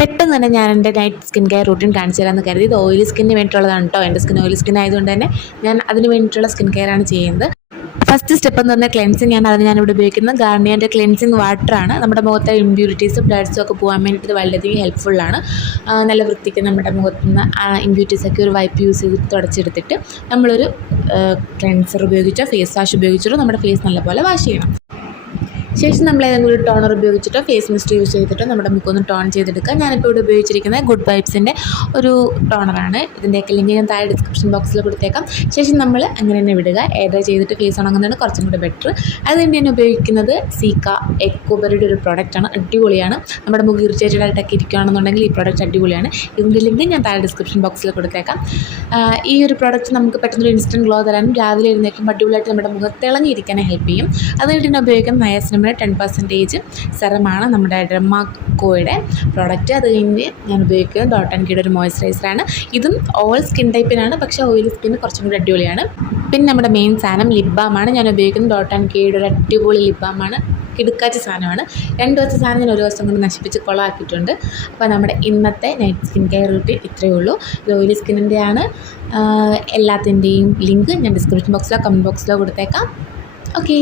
പെട്ടെന്ന് തന്നെ ഞാൻ എൻ്റെ നൈറ്റ് സ്കിൻ കെയർ റൂട്ടീൻ കാണിച്ചു തരാമെന്ന് കരുതി. ഇത് ഓയിലി സ്കിന്നിന് വേണ്ടിയിട്ടുള്ളതാണ് കേട്ടോ. എൻ്റെ സ്കിൻ ഓയിലി സ്കിൻ ആയതുകൊണ്ട് തന്നെ ഞാൻ അതിന് വേണ്ടിയിട്ടുള്ള സ്കിൻ കെയർ ആണ് ചെയ്യുന്നത്. ഫസ്റ്റ് സ്റ്റെപ്പ് എന്ന് പറഞ്ഞാൽ ക്ലെൻസിങ് ആണ്. അതിന് ഞാനിവിടെ ഉപയോഗിക്കുന്നത് ഗാർണിയറിൻ്റെ ക്ലെൻസിങ് വാട്ടറാണ്. നമ്മുടെ മുഖത്തെ ഇമ്പ്യൂരിറ്റീസും ബ്ലഡ്സും ഒക്കെ പോകാൻ വേണ്ടിയിട്ട് വളരെയധികം ഹെൽപ്ഫുള്ളാണ്. നല്ല വൃത്തിക്ക് നമ്മുടെ മുഖത്ത് നിന്ന് ഇമ്പ്യൂരിറ്റീസൊക്കെ ഒരു വൈപ്പ് യൂസ് ചെയ്ത് തുടച്ചെടുത്തിട്ട് നമ്മളൊരു ക്ലെൻസർ ഉപയോഗിച്ചോ ഫേസ് വാഷ് ഉപയോഗിച്ചിട്ടോ നമ്മുടെ ഫേസ് നല്ലപോലെ വാഷ് ചെയ്യണം. ശേഷം നമ്മൾ ഏതെങ്കിലും ഒരു ടോണർ ഉപയോഗിച്ചിട്ടോ ഫേസ് മിസ്റ്റ് യൂസ് ചെയ്തിട്ടോ നമ്മുടെ മുഖമൊന്ന് ടോൺ ചെയ്തെടുക്കുക. ഞാനിപ്പോൾ ഇവിടെ ഉപയോഗിച്ചിരിക്കുന്നത് ഗുഡ് വൈബ്സിൻ്റെ ഒരു ടോണറാണ്. ഇതിൻ്റെയൊക്കെ ലിങ്ക് ഞാൻ താഴെ ഡിസ്ക്രിപ്ഷൻ ബോക്സിൽ കൊടുത്തേക്കാം. ശേഷം നമ്മൾ അങ്ങനെ തന്നെ വിടുക. എയർ ഡ്രൈ ചെയ്തിട്ട് ഫേസ് ഉണങ്ങുന്നതാണ് കുറച്ചും കൂടി ബെറ്റർ. അതുകൊണ്ട് ഞാൻ ഉപയോഗിക്കുന്നത് സീക്ക എക്കോബറിയുടെ ഒരു പ്രോഡക്റ്റാണ്. അടിപൊളിയാണ്. നമ്മുടെ മുഖം ഇറിറ്റേറ്റഡ് ആയിട്ടൊക്കെ ഇരിക്കുകയാണെന്നുണ്ടെങ്കിൽ ഈ പ്രോഡക്റ്റ് അടിപൊളിയാണ്. ഇതിൻ്റെ ലിങ്ക് ഞാൻ താഴെ ഡിസ്ക്രിപ്ഷൻ ബോക്സിൽ കൊടുത്തേക്കാം. ഈ ഒരു പ്രോഡക്റ്റ് നമുക്ക് പെട്ടെന്നൊരു ഇൻസ്റ്റൻറ്റ് ഗ്ലോ തരാനും രാവിലെ എഴുന്നേൽക്കുമ്പോൾ അടിപൊളിയായിട്ട് നമ്മുടെ മുഖം തിളങ്ങിയിരിക്കാനും ഹെൽപ്പ് ചെയ്യും. അതുകൊണ്ട് തന്നെ ഉപയോഗിക്കാം നയാസിനമൈഡ് 10% സെറമാണ് നമ്മുടെ ഡെർമാക്കോയുടെ പ്രോഡക്റ്റ്. അത് കഴിഞ്ഞ് ഞാൻ ഉപയോഗിക്കുന്നത് ഡോട്ട് ആൻഡ് കീയുടെ ഒരു മോയ്സ്ചറൈസറാണ്. ഇതും ഓൾ സ്കിൻ ടൈപ്പിനാണ്, പക്ഷേ ഓയിലി സ്കിന്ന് കുറച്ചും കൂടി അടിപൊളിയാണ്. പിന്നെ നമ്മുടെ മെയിൻ സാധനം ലിപ് ബാമാണ്. ഞാൻ ഉപയോഗിക്കുന്നത് ഡോട്ട് ആൻഡ് കീയുടെ ഒരു അടിപൊളി ലിപ് ബാമാണ്. കിടുക്കാച്ച സാധനമാണ്. 2 ദിവസത്തെ സാധനം ഞാൻ 1 ദിവസം കൊണ്ട് നശിപ്പിച്ച് കൊളാക്കിയിട്ടുണ്ട്. അപ്പോൾ നമ്മുടെ ഇന്നത്തെ നൈറ്റ് സ്കിൻ കെയർ റൂട്ടീൻ ഇത്രയേ ഉള്ളൂ. ഇത് ഓയിലി സ്കിന്നിൻ്റെയാണ്. എല്ലാത്തിൻ്റെയും ലിങ്ക് ഞാൻ ഡിസ്ക്രിപ്ഷൻ ബോക്സിലോ കമൻറ്റ് ബോക്സിലോ കൊടുത്തേക്കാം. ഓക്കെ.